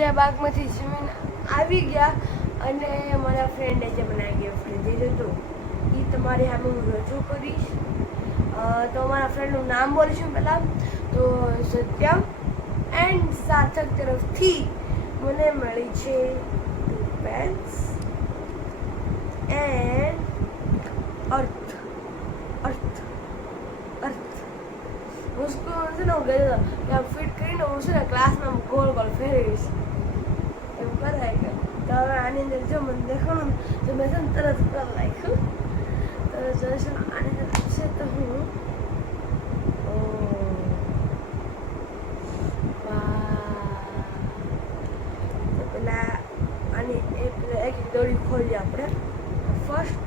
દરિયાબાગમાંથી જમીન આવી ગયા અને મારા ફ્રેન્ડે જે બનાવી ગિફ્ટ દીધું હતું એ તમારી સામે હું રજૂ કરીશ. તો મારા ફ્રેન્ડનું નામ બોલીશું પહેલાં. તો સત્યમ એન્ડ સાર્થક તરફથી મને મળી છે પેન્સ એન્ડ અર્થ અર્થ અર્થ उसको છે ને હું ગયો કે આમ ફિટ કરીને હું છે ને ક્લાસમાં ગોળ ગોળ ફેરવીશ એવું કરાય કે તો હવે આની અંદર જો મને દેખાણું તો મેં છે ને તરત કરી નાખ્યું. તો જોઈશું આની અંદર છે તો હું તો પેલા આની એક દોરી ખોલીએ આપણે. ફર્સ્ટ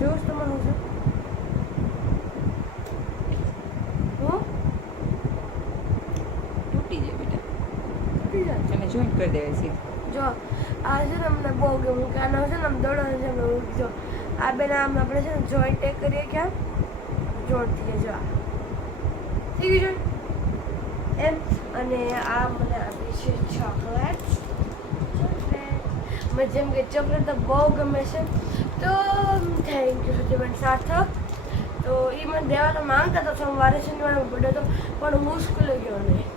જોશ તમારું છે તૂટી જાય બેટા. તૂટી જાય. અને જોઈન્ટ કરી દેવાય સીધું. જો આ છે ને અમને બહુ ગમ્યું કે આનો છે ને આમ દોડવાનો છે અમે જો આ બેન આમ આપણે છે ને જોઈન્ટ એક કરીએ ક્યાં જોડતી જો આ થઈ ગયું જોઈન્ટ એમ. અને આ મને આપી છે ચોકલેટ. મને જેમ કે ચોકલેટ તો બહુ ગમે છે તો થેન્ક યુ સત્યબેન સાર્થક. તો એ મને દેવાનો માંગતા હતા સોમવારે શનિવારે બર્થડે હતો પણ હું સ્કૂલે ગયો નહીં.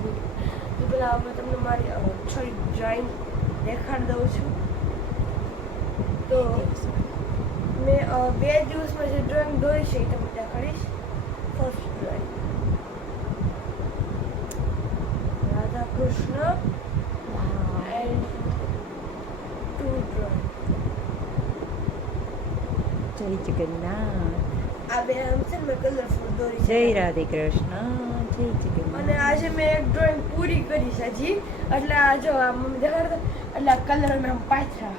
તો પેલા હવે તમને મારી થોડી ડ્રોઈંગ દેખાડી દઉં છું. તો મેં 2 દિવસમાં જે ડ્રોઈંગ દોરી છે એ તમને દેખાડીશ. First drawing Radha Krishna and 2 drawing. જય જગન્નાથ. આ બે આમ છે ને મેં કલરફુલ દોરી છે. જય રાધે કૃષ્ણ. જય જગન્નાથ. અને આજે મેં એક ડ્રોઈંગ પૂરી કરી છે હજી. એટલે આ જો આ મમ્મી દેખાડતા એટલે આ કલર મેં પાછા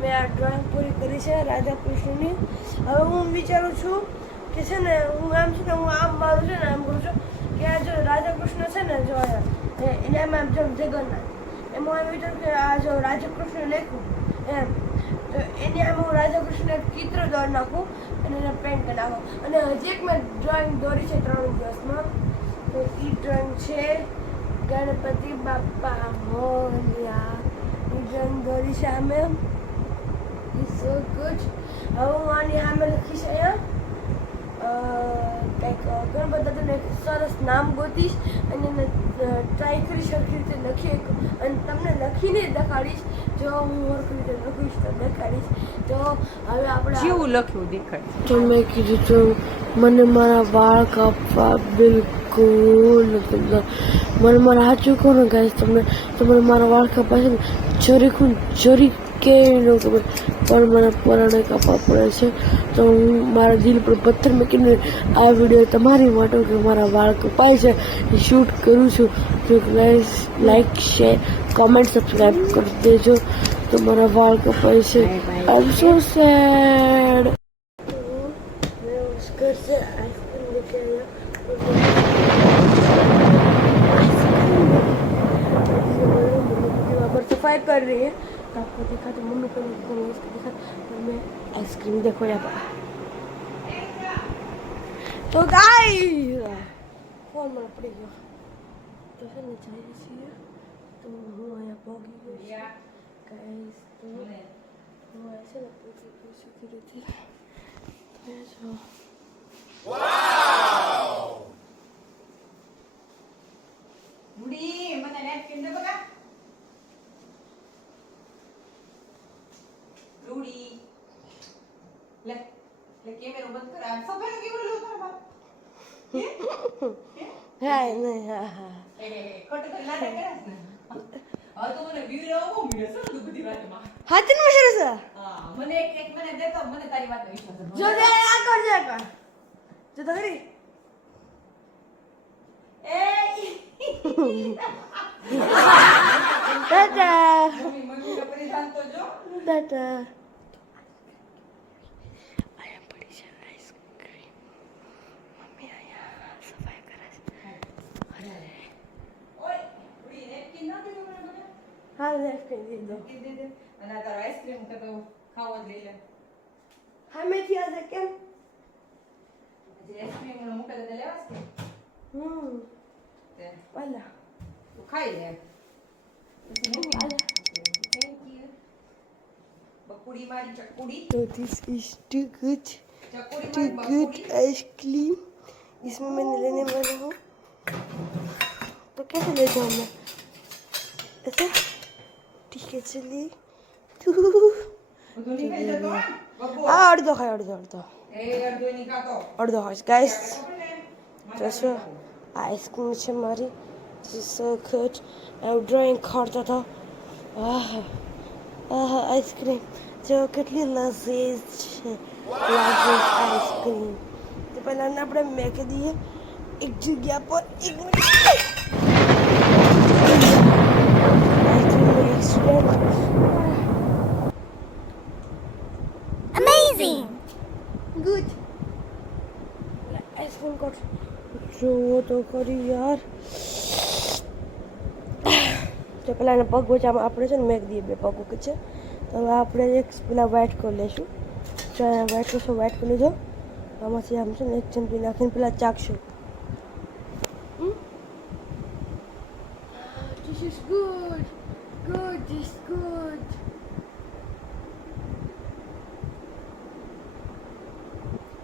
મેં આ ડ્રોઈંગ પૂરી કરી છે રાધા કૃષ્ણની. હવે હું વિચારું છું કે છે ને હું આમ છે ને હું આમ મારું છે ને આમ કરું છું કે આ જો રાધા કૃષ્ણ છે ને જો એને એમ આમ જેમ જગન્નાથ એમાં એમ વિચારું કે આ જો રાધા કૃષ્ણ લખ્યું એમ તો એને આમ હું રાધા કૃષ્ણ એક ચિત્ર દોરી નાખું અને એને પેન્ટ કરી નાખું. અને હજી એક મેં ડ્રોઈંગ દોરી છે 3 દિવસમાં. તો એ ડ્રોઈંગ છે ગણપતિ બાપ્પા મોર્યા. એ ડ્રોઈંગ દોરી છે આમે. સો ગુડ. હવે હું આની સામે લખીશ અહીંયા કંઈક ગણપતિ દાદાનું એક સરસ નામ ગોતીશ અને એને ટ્રાય કરીશ સરખી રીતે લખી અને તમને લખીને દેખાડીશ. જો હું સરખી રીતે લખીશ તો દેખાડીશ. તો હવે આપણે જેવું લખ્યું દેખાડ. તો મેં કીધું તો મને મારા વાળ કાપવા બિલકુલ નથી. મને મારા સાચું કહું ને ગાઈસ તમને મારા વાળ કાપવા છે ને જરી કે ન ખબર પણ મને પરાણે કાપવા પડે છે. તો હું મારા દિલ પર પથ્થર મૂકીને આ વિડીયો તમારી માટે કે મારા વાળ કપાય છે એ શૂટ કરું છું. તો guys like share comment subscribe કરી દેજો. તો મારા વાળ કપાય છે. આઈ એમ સો સેડ. घर से आइसक्रीम लेके आया वहाँ पर सफाई कर रही है. तो आपको देखा तो मम्मी को देखा तो मैं आइसक्रीम देखो यहाँ पर. तो गाइस फोन में पड़ी गया तो है ना चाहिए चाहिए तो હું અહીંયા પહોંચી ગઈ ગાઈસ. તો હું ऐसे ना पूछी धीरे धीरे तो વાવ. મુડી મને નેપકિન દે બગા. રૂડી લે કેમેરો બંધ કર. આ સફેદ કેમેરો લો તારા બાપ. હાય નહીં હા હા ખોટું તો લાગે કરસ ને. આ તો મને વ્યૂ રાવ બહુ મળે છે તો બધી વાતમાં. હાથન માં સરસ હા મને એક મને દેતો મને તારી વાતનો વિશ્વાસ છે. જો દે આ કર દે કર જો તો ખરી એ ટાટા મમ્મી મમ્મી પરેશાન તો જો. ટાટા હા નેપકિન દીધો મૂકી દે દે. અને આ તારો આઈસ્ક્રીમ તો ખાવો જ લઈ લે. હા મેથી આજે કેમ જે આઈસ્ક્રીમ મૂકે તો લેવાસ કે તે વાલા તું ખાઈ લે. પછી મૂકી દે. Thank you. બકુડી મારી ચકુડી. तो दिस इज टू गुड ચકુડી टू મારી गुड બકુડી. आइसक्रीम इसमें मैंने लेने वाला हूँ तो कैसे ले जाऊँ मैं ऐसे ठीक है चलिए બધું નહીં ખાઈ જતો હા? બબ્બો. हाँ अर्धो खाए अर्धो એ અડધો નહીં ખાતો. अर्धो खाए गाइस ખબર ને? जैसे आइसक्रीम से मारी so good I'm drawing करता था आइसक्रीम जो કેટલી લઝીઝ છે લઝીઝ આઈસ્ક્રીમ તો પહેલાં આપણે મેકી દઈએ એક જગ્યા પર એક મિનિટ આઈસ્ક્રીમનો experience Amazing! Good ice cream cut જોવો તો ખરી યાર તો પેલા એના પગ વચ્ચે આપણે છે ને મેક દઈએ બે પગ કે છે તો હવે આપણે એક પેલા વ્હાઈટ કલર લઈશું તો વ્હાઈટ કરશો વ્હાઈટ કલર લીધો આમાંથી આમ છે ને એક ચમચી નાખીને પેલા ચાખશું This is good. Good, this is good.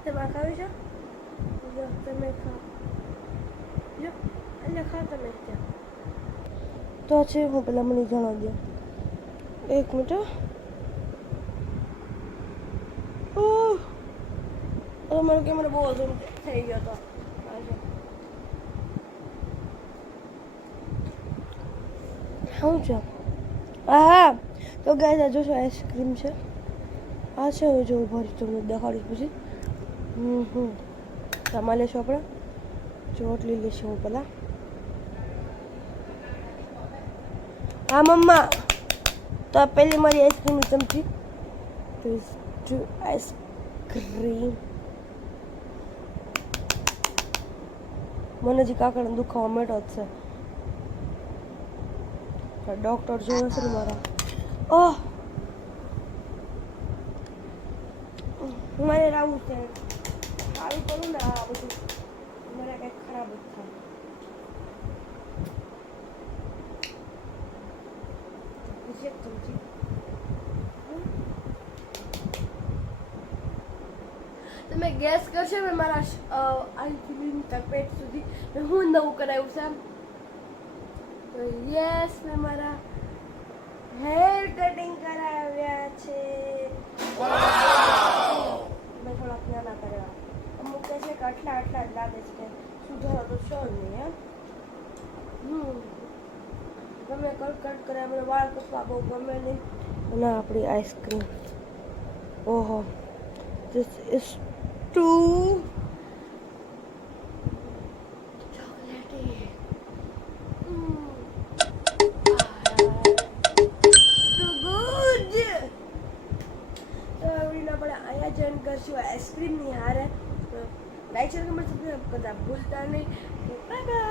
તમે ખાવી છો જો તમે ખાઓ જો એટલે ખાઓ તમે ત્યાં તો છે હું પેલા મને જણાવી દઉં એક મિનિટ ઓહ મારો કેમેરો બહુ ઝૂમ થઈ ગયો હતો શું છે હા તો ગાય જોશો આઈસ્ક્રીમ છે આ છે હું જો ભરી તમને દેખાડીશ પછી તમારે લેશું આપણે ચોટલી લઈશું હું પહેલાં હા મમ્મા તો આ પહેલી મારી આઈસ્ક્રીમની ચમચી ટુ આઈસ્ક્રીમ મને હજી કાકડને દુખાવા માંડ્યો જ છે ડૉક્ટર જોવે છે ને મારા ઓહ મારે રાવું છે સારું કરું ને આ બધું મારે કંઈક ખરાબ જ થાય પછી એક ચમચી તમે ગેસ કરશો મેં મારા આઈસ્ક્રીમ તક પેટ સુધી મેં હું નવું કરાવ્યું છે તો યસ મેં મારા હેર કટિંગ કરાવ્યા છે મેં થોડાક નાના કર્યા અમુક કહે છે કે આટલા આટલા જ લાગે છે કે સુધારો તો છો નહીં ગમે કટ કર્યા મને વાળ કપવા બહુ ગમે નહીં અને આપણી આઈસ્ક્રીમ ઓહો ધીસ ઇઝ ટુ ચોકલેટી જોઈન કરશું આઈસ્ક્રીમની હારે લાઈક શેર કમેન્ટ સબસ્ક્રાઇબ કરતા ભૂલતા નહીં બાય બાય